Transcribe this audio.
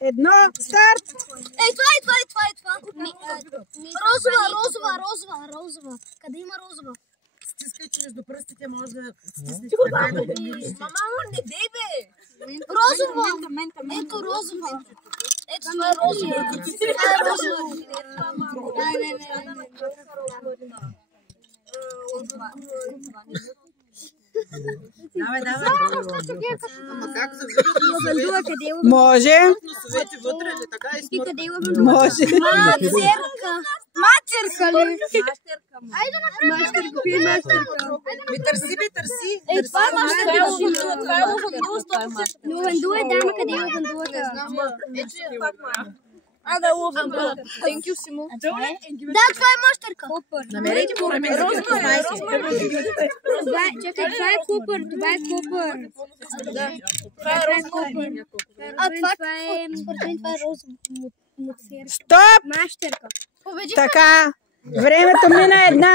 Едно, старт! Ей, това. Розова. Къде има розова? Стискай, че между пръстите може да стиснеш така и да го мириш. Мамо, не дей бе! Розова! Ето розова. Ето това е розова. Това е розова. Давай. Ама как завират носовете? Може. Носовете вътре ли така и смъртно? Може. Матерка ли? Ми търси. Ей, това е матерка. Това е лавандула 100%. Лавандула е дама, къде е лавандулата? Да, лавандула. Thank you, Симо. Да, това е мащерка. Намерете по време, за да знаете. Чакай, това е купър. Това е розово. Стоп! Мащерка. Така, времето мина една.